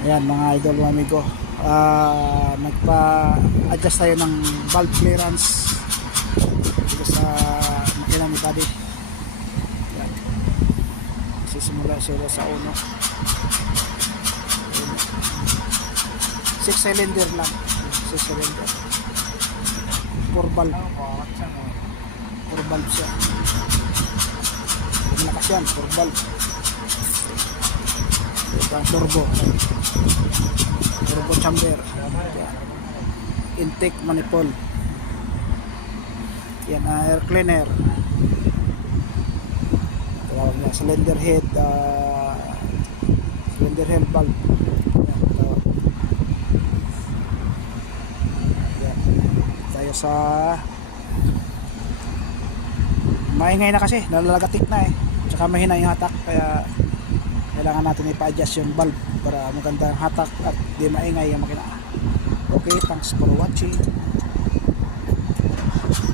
Ayan mga idol, mga amigo, nagpa-adjust tayo ng valve clearance dito sa makina ni Buddy. Ayan, sisimula sila sa uno. 6 cylinder lang, 6 cylinder, 4 valve, 4 valve siya. Malakas yan, 4 valve. Turbo chamber. Yan. Intake manifold. Yan, air cleaner. Tawag niya, cylinder head valve. Yan, ito. Yan. Tayo sa maingay na kasi, nalalagatik na tsaka mahina yung hatak, kaya kailangan natin ipa-adjust yung valve para maganda ang hatak at di maingay yung makina. Okay, thanks for watching.